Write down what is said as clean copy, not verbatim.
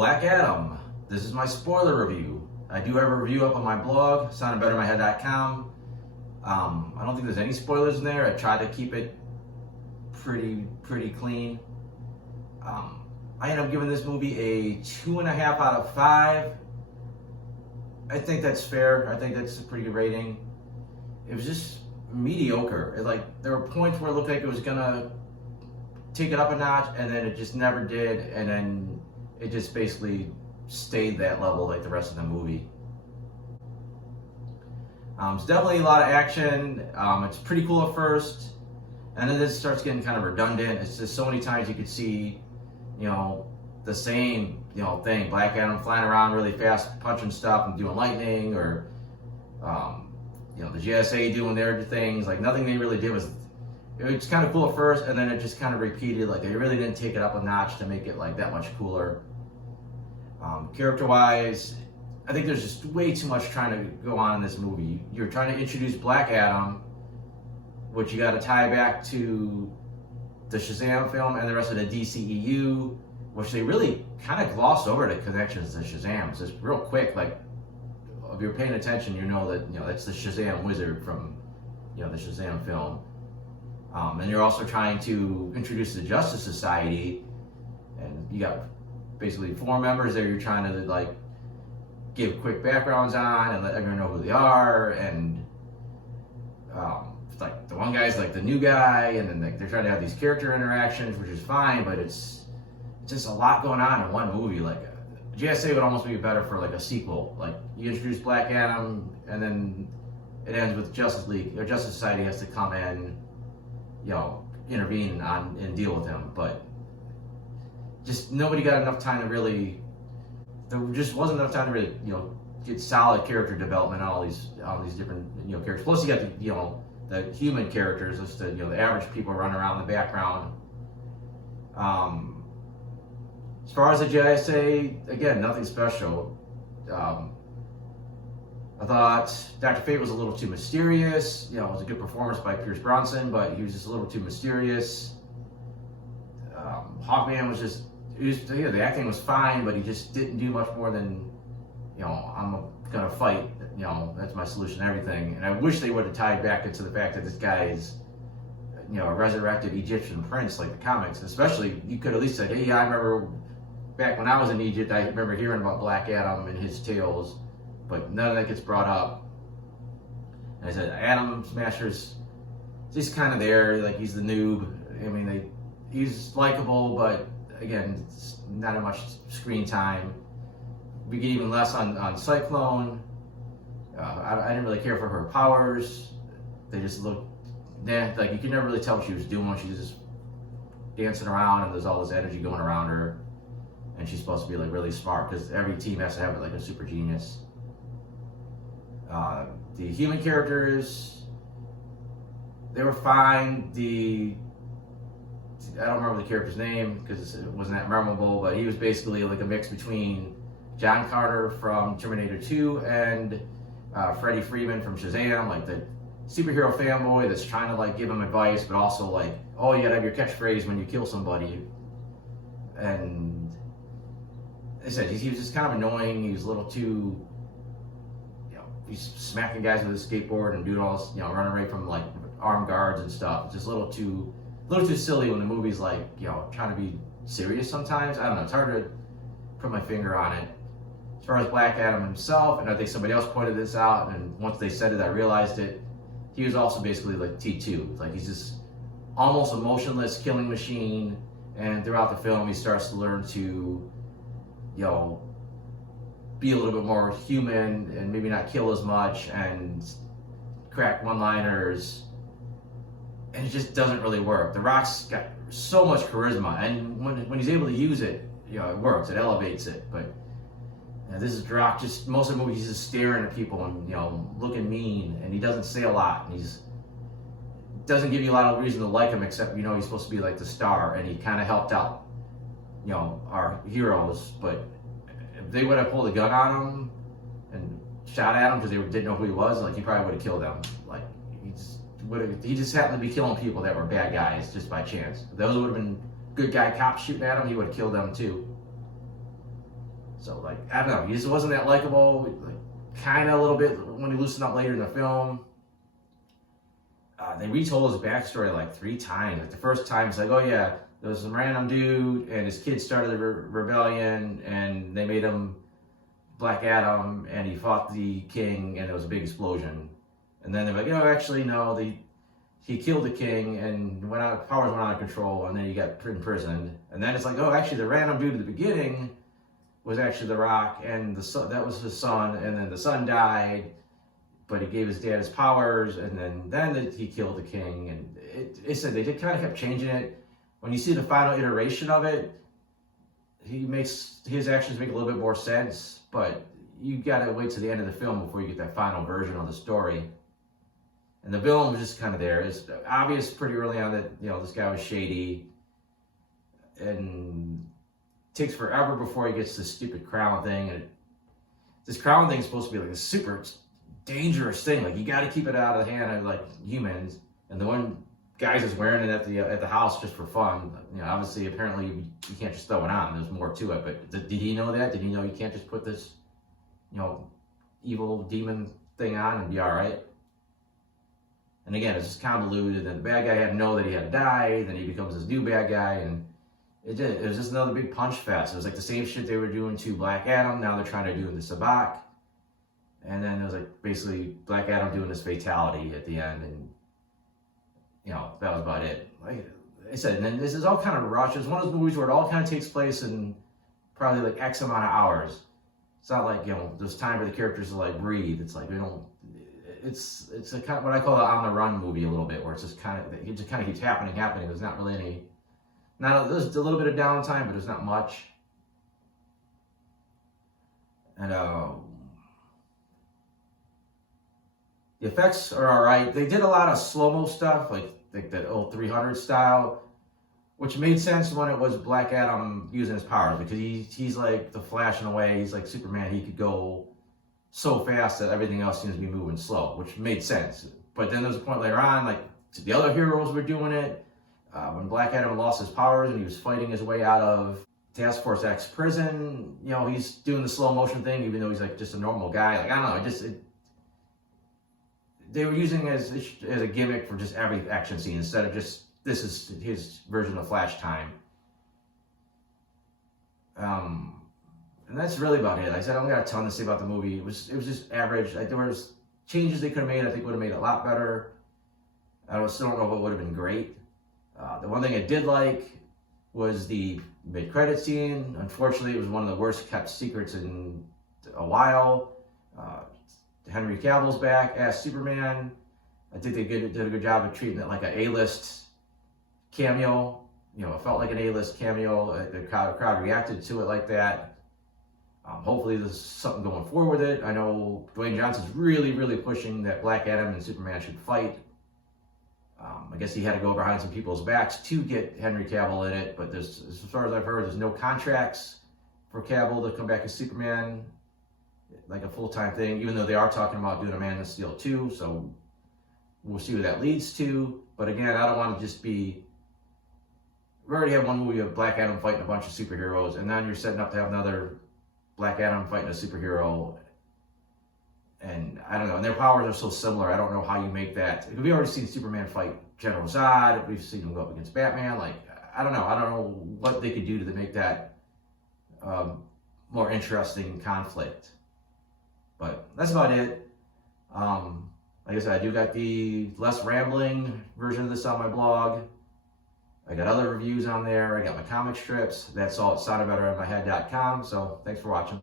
Black Adam. This is my spoiler review. I do have a review up on my blog, soundedbettermyhead.com. I don't think there's any spoilers in there. I tried to keep it pretty clean. I ended up giving this movie a 2.5 out of 5. I think that's fair. I think that's a pretty good rating. It was just mediocre. There were points where it looked like it was gonna take it up a notch, and then it just never did, and then it just basically stayed that level like the rest of the movie. It's definitely a lot of action. It's pretty cool at first, and then this starts getting kind of redundant. It's just so many times you could see, the same, thing. Black Adam flying around really fast, punching stuff and doing lightning, or, the JSA doing their things. Nothing they really did was, it was kind of cool at first, and then it just kind of repeated. They really didn't take it up a notch to make it that much cooler. Character-wise, I think there's just way too much trying to go on in this movie. You're trying to introduce Black Adam, which you got to tie back to the Shazam film and the rest of the DCEU, which they really kind of gloss over the connections to Shazam. It's just real quick. If you're paying attention, that's the Shazam wizard from, the Shazam film. And you're also trying to introduce the Justice Society, and you got basically 4 members there you're trying to give quick backgrounds on and let everyone know who they are. And the one guy's the new guy, and then they're trying to have these character interactions, which is fine, but it's just a lot going on in one movie. JSA would almost be better for a sequel. You introduce Black Adam, and then it ends with Justice League or Justice Society has to come in, intervene and deal with him. But just nobody got enough time to really. There just wasn't enough time to really, get solid character development on all these different, characters. Plus, you got the human characters, just the average people running around in the background. As far as the JSA, again, nothing special. I thought Dr. Fate was a little too mysterious. It was a good performance by Pierce Brosnan, but he was just a little too mysterious. Hawkman was just, the acting was fine, but he just didn't do much more than, I'm gonna fight. That's my solution to everything. And I wish they would have tied back into the fact that this guy is, a resurrected Egyptian prince like the comics. Especially, you could at least say, hey, I remember back when I was in Egypt, I remember hearing about Black Adam and his tales, but none of that gets brought up. And I said, Atom Smasher's just kind of there, he's the noob. I mean, he's likable, but again, it's not as much screen time. We get even less on Cyclone. I didn't really care for her powers. They just looked, you could never really tell what she was doing. She's just dancing around, and there's all this energy going around her. And she's supposed to be really smart, because every team has to have a super genius. The human characters, they were fine. I don't remember the character's name because it wasn't that memorable, but he was basically a mix between John Carter from Terminator 2 and Freddie Freeman from Shazam, the superhero fanboy that's trying to give him advice, but also oh, you gotta have your catchphrase when you kill somebody. And I said he was just kind of annoying. He was a little too, he's smacking guys with his skateboard and doing all this, running away from armed guards and stuff. Just a little too silly when the movie's trying to be serious sometimes. I don't know, it's hard to put my finger on it. As far as Black Adam himself, and I think somebody else pointed this out, and once they said it, I realized it. He was also basically T2. He's just almost a motionless killing machine, and throughout the film, he starts to learn to, be a little bit more human and maybe not kill as much and crack one-liners. And it just doesn't really work. The Rock's got so much charisma, and when he's able to use it, it works. It elevates it. But this is Rock. Just most of the movie, he's just staring at people and looking mean, and he doesn't say a lot. And he's doesn't give you a lot of reason to like him, except he's supposed to be the star, and he kind of helped out our heroes. But if they would have pulled a gun on him and shot at him because they didn't know who he was, he probably would have killed them. He just happened to be killing people that were bad guys just by chance. If those would have been good guy cops shooting at him, he would have killed them too. So like, I don't know, he just wasn't that likable. Like, kind of a little bit when he loosened up later in the film. They retold his backstory like 3 times. Like the first time, it's like, oh yeah, there was some random dude and his kids started the rebellion and they made him Black Adam and he fought the king and there was a big explosion. And then they're like, oh, actually no, he killed the king and powers went out of control and then he got imprisoned. And then it's like, oh, actually the random dude at the beginning was actually The Rock and that was his son, and then the son died, but he gave his dad his powers, and then he killed the king. And it said they kind of kept changing it. When you see the final iteration of it, his actions make a little bit more sense, but you gotta wait to the end of the film before you get that final version of the story. And the villain was just kind of there. It's obvious pretty early on that this guy was shady, and it takes forever before he gets this stupid crown thing. And this crown thing is supposed to be like a super dangerous thing. Like you got to keep it out of the hand of like humans. And the one guy's just wearing it at the house just for fun. Obviously, apparently you can't just throw it on. There's more to it. But did he know that? Did he know you can't just put this, evil demon thing on and be all right? And again, it's just convoluted. And the bad guy had to know that he had to die. Then he becomes this new bad guy, and it was just another big punch fest. It was like the same shit they were doing to Black Adam. Now they're trying to do in the Sabbac. And then it was like basically Black Adam doing this fatality at the end, and that was about it. Like I said, and then this is all kind of rushed. It's one of those movies where it all kind of takes place in probably like X amount of hours. It's not like there's time for the characters to like breathe. It's like it's a kind of what I call an on the run movie a little bit, where it just kind of keeps happening. There's not really any. There's a little bit of downtime, but there's not much. And the effects are all right. They did a lot of slow-mo stuff, like that old 300 style, which made sense when it was Black Adam using his powers, because he's like the Flash in a way. He's like Superman. He could go so fast that everything else seems to be moving slow, which made sense. But then there was a point later on, like the other heroes were doing it. When Black Adam lost his powers and he was fighting his way out of Task Force X prison, he's doing the slow motion thing, even though he's like just a normal guy. Like, I don't know, they were using it as a gimmick for just every action scene instead of just, this is his version of Flash time. And that's really about it. Like I said, I don't got a ton to say about the movie. It was just average. Like, there was changes they could have made. I think would have made it a lot better. I still don't know if it would have been great. The one thing I did like was the mid-credit scene. Unfortunately, it was one of the worst kept secrets in a while. Henry Cavill's back as Superman. I think they did a good job of treating it like an A-list cameo. It felt like an A-list cameo. The crowd reacted to it like that. Hopefully there's something going forward with it. I know Dwayne Johnson's really, really pushing that Black Adam and Superman should fight. I guess he had to go behind some people's backs to get Henry Cavill in it, but as far as I've heard, there's no contracts for Cavill to come back as Superman, like a full-time thing, even though they are talking about doing a Man of Steel 2, so we'll see what that leads to. But again, I don't want to just be... We already have one movie of Black Adam fighting a bunch of superheroes, and then you're setting up to have another Black Adam fighting a superhero. And I don't know, and their powers are so similar, I don't know how you make that. We've already seen Superman fight General Zod, we've seen him go up against Batman. Like, I don't know what they could do to make that more interesting conflict. But that's about it. Like I said, I do got the less rambling version of this on my blog. I got other reviews on there. I got my comic strips. That's all at soundedbetteronmyhead.com. So thanks for watching.